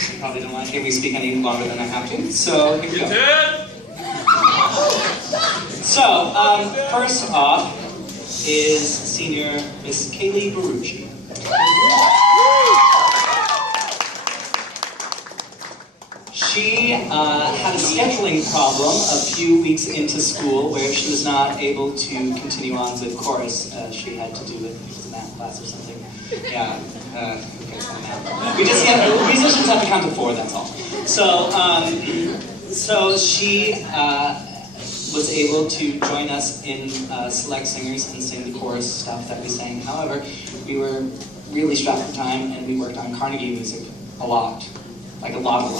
You probably don't want to hear me speak any longer than I have to, so here we go. So, first off is senior Miss Kaylee Barucci. She had a scheduling problem a few weeks into school where she was not able to continue on with chorus. She had to do it because of math class or something. Yeah, we just get, musicians have to count to 4, that's all. So she was able to join us in Select Singers and sing the chorus stuff that we sang. However, we were really strapped for time and we worked on Carnegie music a lot. Like a lot.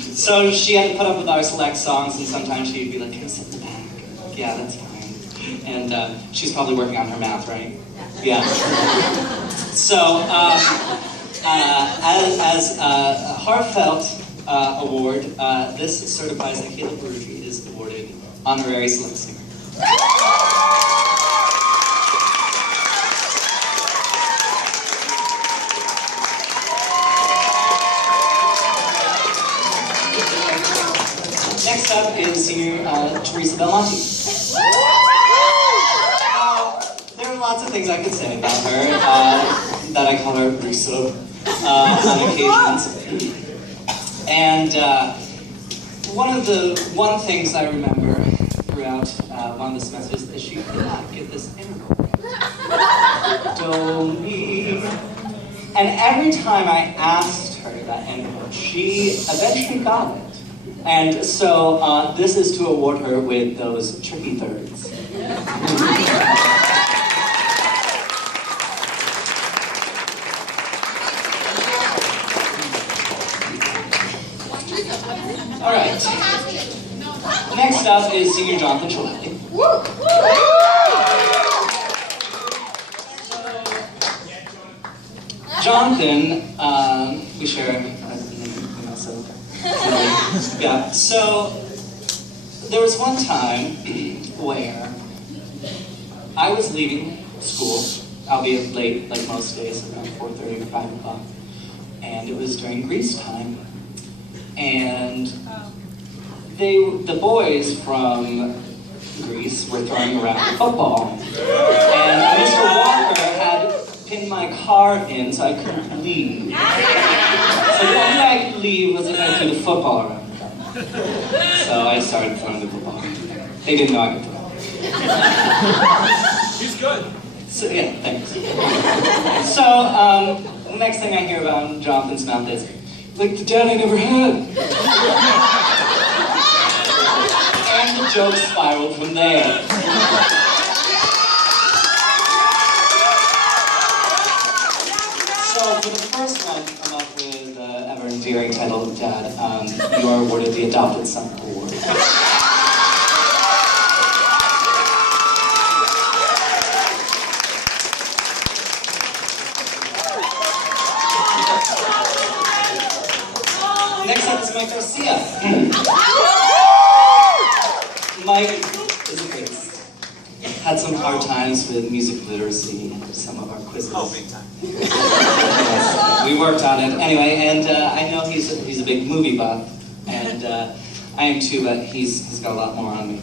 So she had to put up with our Select songs, and sometimes she'd be like, "Can I sit in the back?" Like, yeah, that's fine. And she's probably working on her math, right? Yeah. So, as a heartfelt award, this certifies that Kaylee Barucci is awarded honorary Select Singer. Next up is senior Teresa Belmonte. There are lots of things I could say about her, that I call her Teresa on occasions. And one things I remember throughout one of the semesters is she could not get this interval. Do, mi. And every time I asked her that interval, she eventually got it. And so this is to award her with those tricky thirds. All right. Next up is senior Jonathan Chilelli. Jonathan, we share a name, so. Yeah, so there was one time where I was leaving school, albeit late, like most days, around 4:30 or 5 o'clock, and it was during Grease time, and the boys from Grease were throwing around the football, and Mr. Walker had pinned my car in so I couldn't leave. So the only way I could leave was if I threw the football around. So I started throwing the football. They didn't know I could throw. He's good. So yeah, thanks. So the next thing I hear about Jonathan's mouth is, like the dad I never had. And the joke spiraled from there. So for the first one, come up with the ever endearing title of Dad, you are awarded the Adopted Son Award. Next up is Mike Garcia. Mike is a priest. Had some hard times with music literacy and some of our quizzes. Oh, big time. Yes, we worked on it. Anyway, and I know he's a big movie buff, and I am too, but he's got a lot more on me.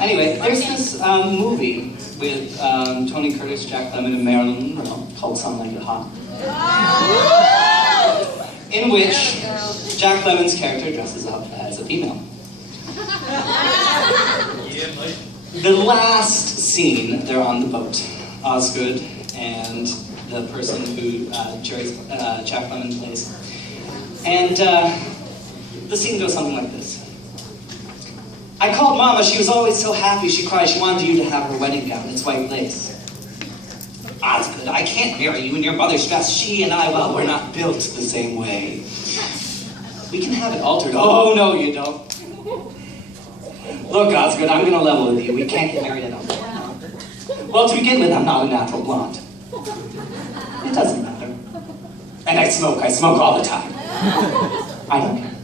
Anyway, there's this movie with Tony Curtis, Jack Lemmon, and Marilyn Monroe called Something Like It Hot, in which Jack Lemmon's character dresses up as a female. The last scene, they're on the boat. Osgood and the person who Jack Lemmon plays. And the scene goes something like this. I called Mama, she was always so happy, she cried, she wanted you to have her wedding gown, it's white lace. Osgood, I can't marry you in your mother's dress. She and I, well, we're not built the same way. We can have it altered. Oh, no, you don't. Look, Osgood, I'm gonna level with you. We can't get married at all. Well, to begin with, I'm not a natural blonde. It doesn't matter. And I smoke all the time. I don't care.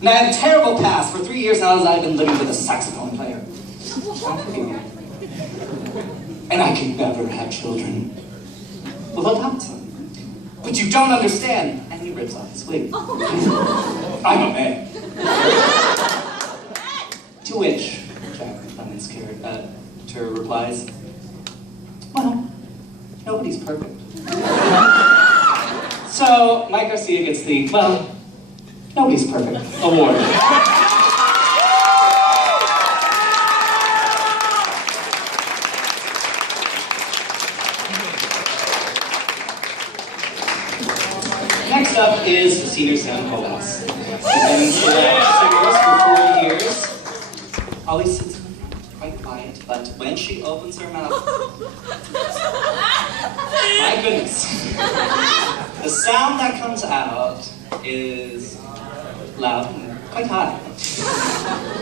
And I have a terrible past. For 3 years now, I've been living with a saxophone player. And I can never have children. Well, adopt some. But you don't understand. And he rips off his wig. I'm a man. To which Jack, Clemens' character replies, well, nobody's perfect. So Mike Garcia gets the, well, nobody's perfect award. Next up is the senior sound Boas. She's been singers for 4 years. Always sits in the front, quite quiet, but when she opens her mouth, my goodness, the sound that comes out is loud and quite high.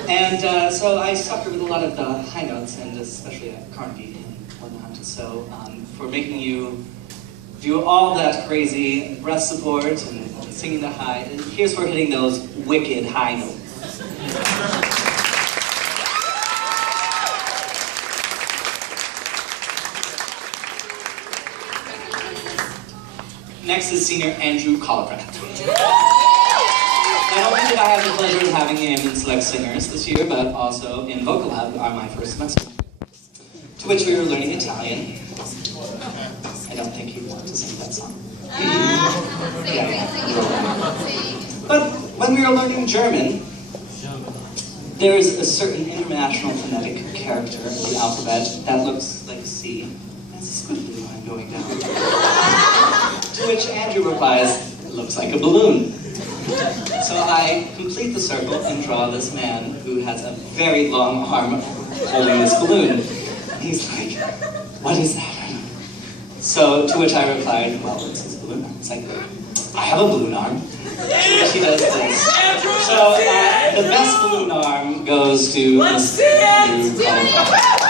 And so I stuck her with a lot of the high notes, and especially at Carnegie and whatnot. So for making you do all that crazy breath support and singing the high, and here's for hitting those wicked high notes. Next is senior Andrew Collicraft. Not only did I have the pleasure of having him in Select Singers this year, but also in Vocal Lab on my first semester, to which we were learning Italian. I don't think he'd want to sing that song. But when we were learning German, there's a certain international phonetic character in the alphabet that looks like C. That's a squiggly line going down. To which Andrew replies, it looks like a balloon. So I complete the circle and draw this man who has a very long arm holding this balloon. And he's like, what is that? So to which I replied, well, it's his balloon arm. It's like, I have a balloon arm. To which he does this. So the best balloon arm goes to Mr. Collicraft.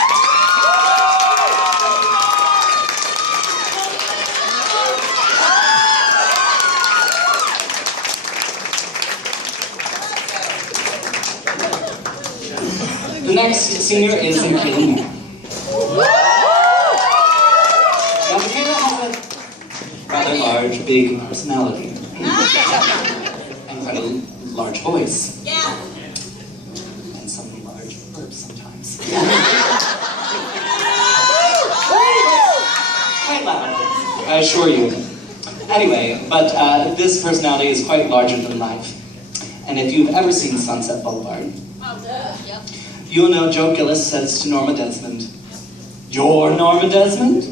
The next senior is Michaela Mann. Now, Michaela has a rather large, big personality. And quite a large voice. Yeah. And some large burps sometimes. Quite loud, I assure you. Anyway, but this personality is quite larger than life. And if you've ever seen Sunset Boulevard, Yep. you'll know Joe Gillis says to Norma Desmond, "You're Norma Desmond?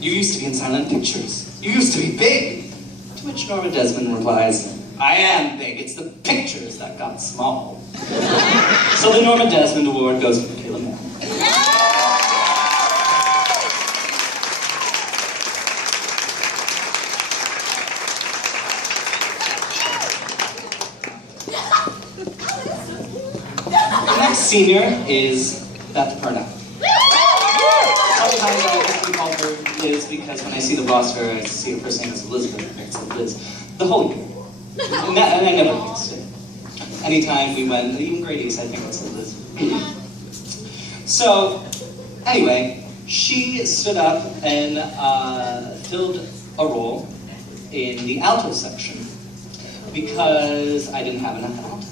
You used to be in silent pictures. You used to be big." To which Norma Desmond replies, "I am big. It's the pictures that got small." So the Norma Desmond Award goes to Michaela Mann. The next senior is Beth Perna. Sometimes I often call her Liz because when I see the roster, I see her first name as Elizabeth, and it's Liz. The whole year. And I never mixed it. Anytime we went, even grade East, I think I said Liz. So, anyway, she stood up and filled a role in the alto section because I didn't have enough altos.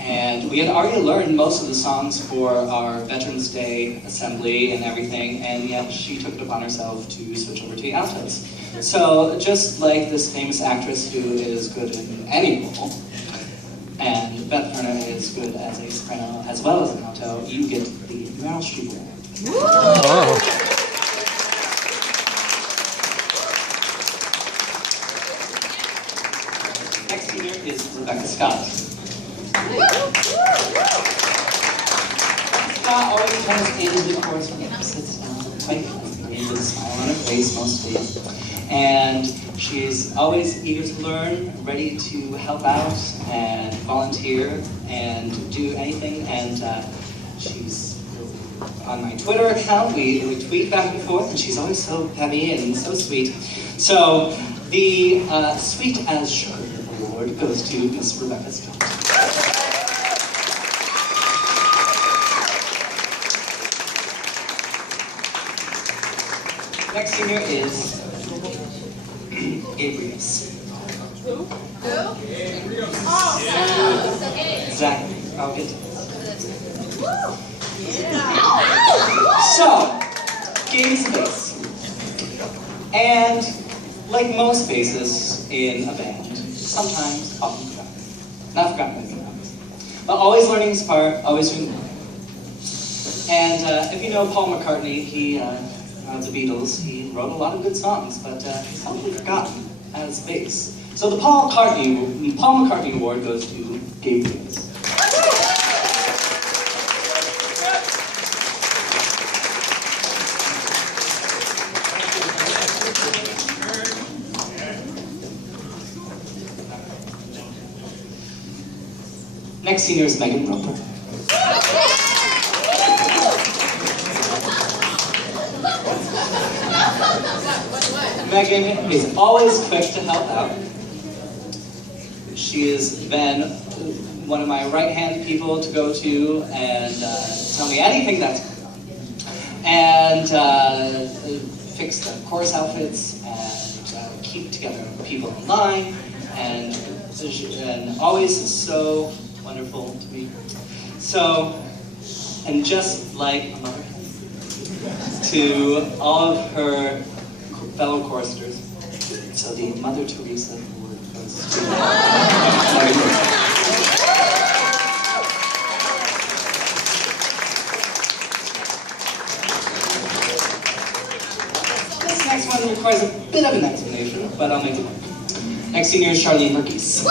And we had already learned most of the songs for our Veterans Day assembly and everything, and yet she took it upon herself to switch over to altos. So just like this famous actress who is good in any role, and Beth Perna is good as a soprano as well as an alto, you get the Meryl Streep Award. Oh. Next senior is Rebecca Scott. Scott always comes into the chorus when she sits down, quite funny, with a smile on her face mostly. And she's always eager to learn, ready to help out and volunteer and do anything. And she's on my Twitter account, we tweet back and forth, and she's always so heavy and so sweet. So the Sweet as Sugar Award goes to Miss Rebecca Scott. Next singer is Gabriel's. Who? Oh, Exactly. I'll get to this. yeah. So, Gabe's the bass. And like most basses in a band, sometimes often forgotten. Not forgotten, but always learning his part, always doing. And if you know Paul McCartney, he the Beatles, he wrote a lot of good songs, but he's often forgotten as bass. So the Paul McCartney Award goes to Gabe Davis. Next senior is Megan Roper. Megan is always quick to help out. She has been one of my right-hand people to go to and tell me anything that's going on. And fix the chorus outfits and keep together people in line and always so wonderful to me. So, and just like a mother to all of her fellow choristers, so the Mother Teresa Award goes to This next one requires a bit of an explanation, but I'll make it work. Next senior is Charlene Herkes.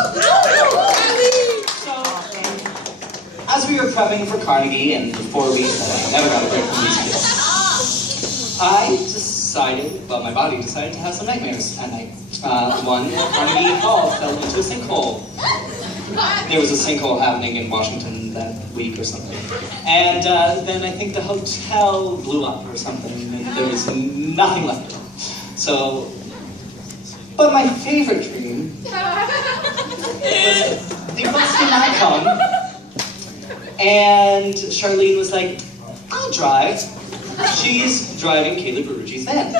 As we were prepping for Carnegie and the 4 weeks that I never got a break from these kids, I decided, well, my body decided to have some nightmares at night. One, Carnegie Hall fell into a sinkhole. There was a sinkhole happening in Washington that week or something. And then I think the hotel blew up or something, and there was nothing left of it. So, but my favorite dream was the Boston Icon. And Charlene was like, I'll drive. She's driving Kayla Baruchi's van.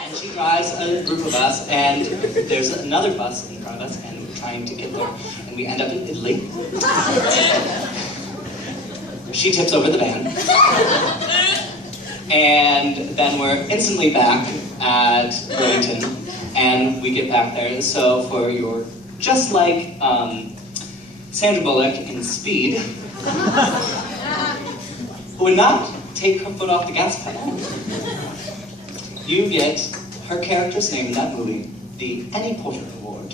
And she drives a group of us, and there's another bus in front of us, and we're trying to get there. And we end up in Italy. She tips over the van. And then we're instantly back at Burlington, and we get back there. So for your, just like, Sandra Bullock in Speed would not take her foot off the gas pedal. You get her character's name in that movie, the Annie Potter Award.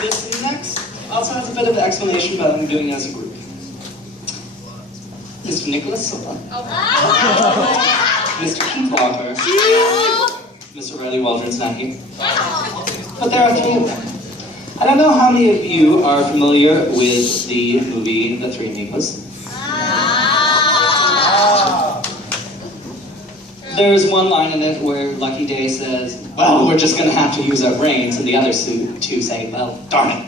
This next also has a bit of an explanation, but I'm doing it as a group. Mr. Nicholas Silva, Mr. Keith Walker, Mr. Riley Waldron's not here, but there are 3 of them. I don't know how many of you are familiar with the movie The Three Amigos. There's one line in it where Lucky Day says, well, we're just going to have to use our brains, and the other 2 say, well, darn it.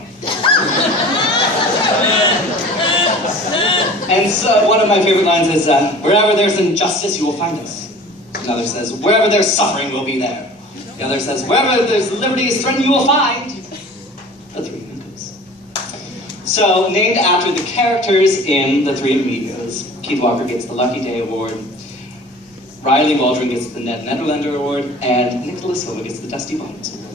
And so one of my favorite lines is, wherever there's injustice, you will find us. Another says, wherever there's suffering, we'll be there. The other says, wherever there's liberty is threatened, you will find the Three Amigos. So, named after the characters in The Three Amigos, Keith Walker gets the Lucky Day Award, Riley Waldron gets the Ned Nederlander Award, and Nicholas Silva gets the Dusty Bones Award.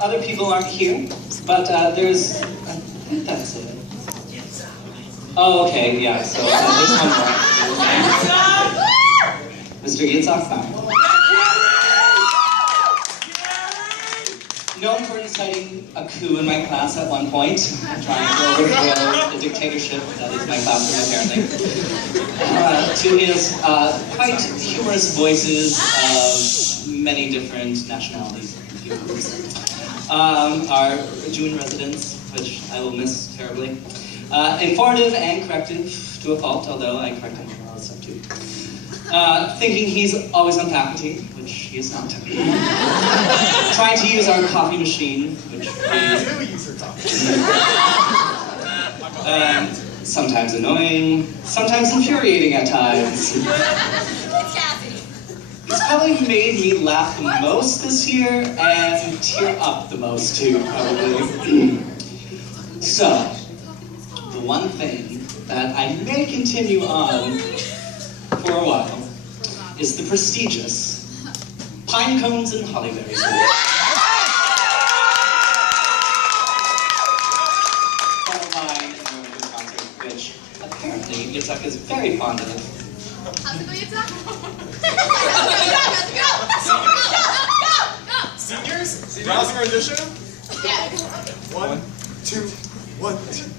Other people aren't here, but there's, I think that's it. Oh, okay, yeah, so there's one more. Mr. Yitzhak Stein. Known for inciting a coup in my class at one point, trying to overthrow the dictatorship that is my classroom apparently. To his quite humorous voices of many different nationalities and peoples. Our June residents, which I will miss terribly. Informative and corrective to a fault, although I correct them for all this stuff too. thinking he's always on faculty, which he is not. Trying to use our coffee machine, which we use her coffee. Sometimes annoying, sometimes infuriating at times. He's probably made me laugh the most this year and tear up the most too, probably. So, the one thing that I may continue on for a while is the prestigious Pine Cones and Hollyberries Award. One of mine in the concert, which apparently Yitzhak is very fond of. How's it go, Yitzhak? Go! Seniors? Rousing rendition? Yeah. 1, 2, 1, 2.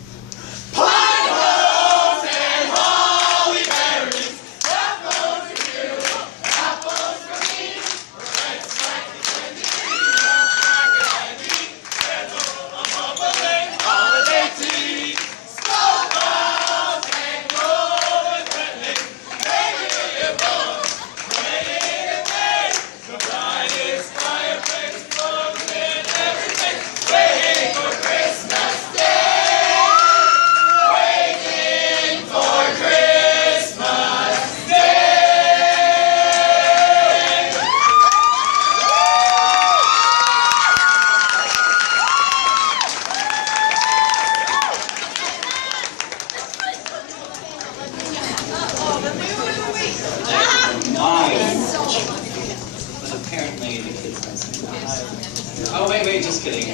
But apparently the kids know something. Oh, wait, just kidding.